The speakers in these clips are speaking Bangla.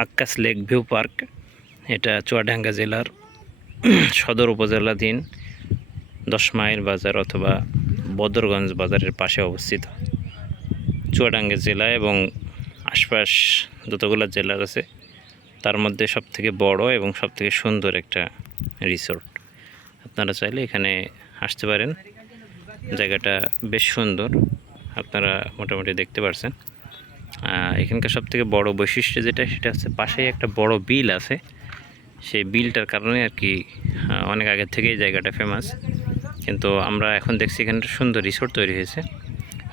Akkas lake view park. এটা চুয়াডাঙ্গা জেলার সদর উপজেলাধীন 10 মাইল বাজার অথবা বদরগঞ্জ বাজারের পাশে অবস্থিত। চুয়াডাঙ্গা জেলা এবং আশপাশ যতগুলো জেলা আছে তার মধ্যে সবথেকে বড় এবং সবথেকে সুন্দর একটা রিসোর্ট। আপনারা চাইলে এখানে আসতে পারেন। জায়গাটা বেশ সুন্দর, আপনারা মোটামুটি দেখতে পারছেন। এখানকার সবথেকে বড় বৈশিষ্ট্য যেটা, সেটা হচ্ছে পাশেই একটা বড় বিল আছে। সেই বিলটার কারণে আর কি অনেক আগের থেকেই জায়গাটা ফেমাস। কিন্তু আমরা এখন দেখছি এখানে সুন্দর রিসোর্ট তৈরি হয়েছে।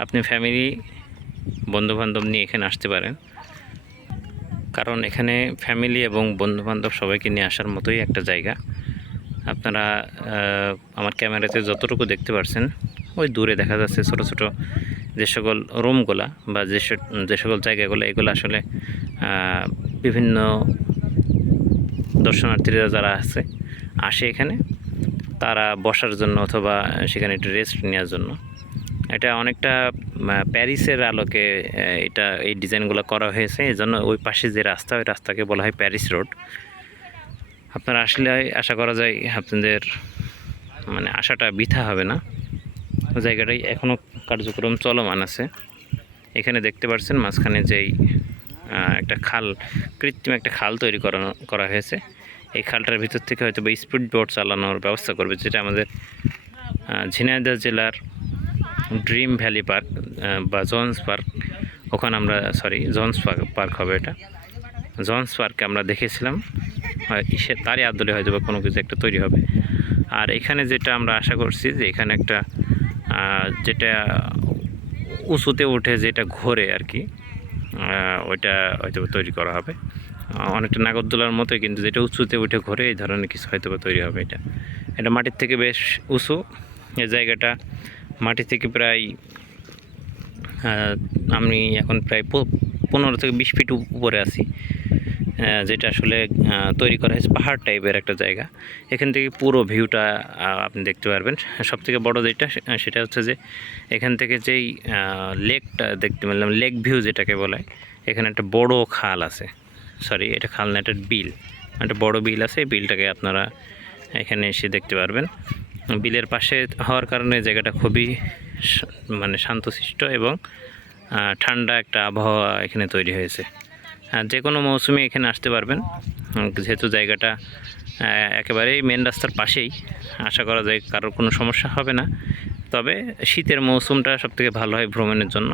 আপনি ফ্যামিলি বন্ধুবান্ধব নিয়ে এখানে আসতে পারেন, কারণ এখানে ফ্যামিলি এবং বন্ধুবান্ধব সবাইকে নিয়ে আসার মতোই একটা জায়গা। আপনারা আমার ক্যামেরাতে যতটুকু দেখতে পাচ্ছেন, ওই দূরে দেখা যাচ্ছে ছোট ছোট যে সকল রুমগুলা বা যে সকল জায়গাগুলো, এগুলো আসলে বিভিন্ন দর্শনার্থীরা যারা আসে এখানে তারা বসার জন্য অথবা সেখানে একটু রেস্ট নেওয়ার জন্য। এটা অনেকটা প্যারিসের আলোকে এই ডিজাইনগুলো করা হয়েছে। এই জন্য ওই পাশে যে রাস্তা, ওই রাস্তাকে বলা হয় প্যারিস রোড। আপনারা আসলে আশা করা যায় আপনাদের আশাটা বৃথা হবে না। জায়গাটাই এখনও কার্যক্রম চলমান আছে। এখানে দেখতে পাচ্ছেন মাঝখানে যেই একটা খাল, কৃত্রিম একটা খাল তৈরি করা হয়েছে। এই খালটার ভিতর থেকে হয়তো বা স্পিড বোট চালানোর ব্যবস্থা করবে, যেটা আমাদের ঝিনাইদহ জেলার ড্রিম ভ্যালি পার্ক বা জোন্স পার্ক, ওখানে আমরা জোন্স পার্ক হবে এটা। জোন্স পার্কে আমরা দেখেছিলাম, তারই আদলে হয়তো বা কোনো কিছু একটা তৈরি হবে। আর এখানে যেটা আমরা আশা করছি যে এখানে একটা যেটা উঁচুতে উঠে যেটা ঘোরে আর কি, ওইটা হয়তো তৈরি করা হবে। অনেকটা নাগরদোলার মতোই, কিন্তু যেটা উঁচুতে উঠে ঘোরে এই ধরনের কিছু হয়তো তৈরি হবে। এটা মাটির থেকে বেশ উঁচু। এই জায়গাটা মাটি থেকে প্রায় আমি এখন প্রায় 15 থেকে 20 ফিট উপরে আছি, যেটা আসলে তৈরি করা হয়েছে পাহাড় টাইপের একটা জায়গা। এখান থেকে পুরো ভিউটা আপনি দেখতে পারবেন। সবথেকে বড় যেটা, সেটা হচ্ছে যে এখান থেকে যেই লেকটা দেখতে পেলাম, লেক ভিউ যেটাকে বলে, এখানে একটা বড় খাল আছে। এটা খাল না, একটা বিল, একটা বড় বিল আছে। এই বিলটাকে আপনারা এখানে এসে দেখতে পারবেন। বিলের পাশে হওয়ার কারণে জায়গাটা খুবই শান্তশিষ্ট এবং ঠান্ডা একটা আবহাওয়া এখানে তৈরি হয়েছে। যে কোনো মৌসুমে এখানে আসতে পারবেন, যেহেতু জায়গাটা একেবারেই মেন রাস্তার পাশেই। আশা করা যায় কারোর কোনো সমস্যা হবে না। তবে শীতের মৌসুমটা সবথেকে ভালো হয় ভ্রমণের জন্য।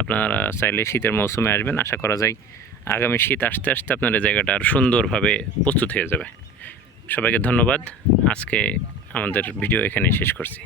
আপনারা চাইলে শীতের মৌসুমে আসবেন। আশা করা যায় আগামী শীত আসতে আসতে আপনাদের জায়গাটা আর সুন্দরভাবে প্রস্তুত হয়ে যাবে। সবাইকে ধন্যবাদ। আজকে আমাদের ভিডিও এখানে শেষ করছি।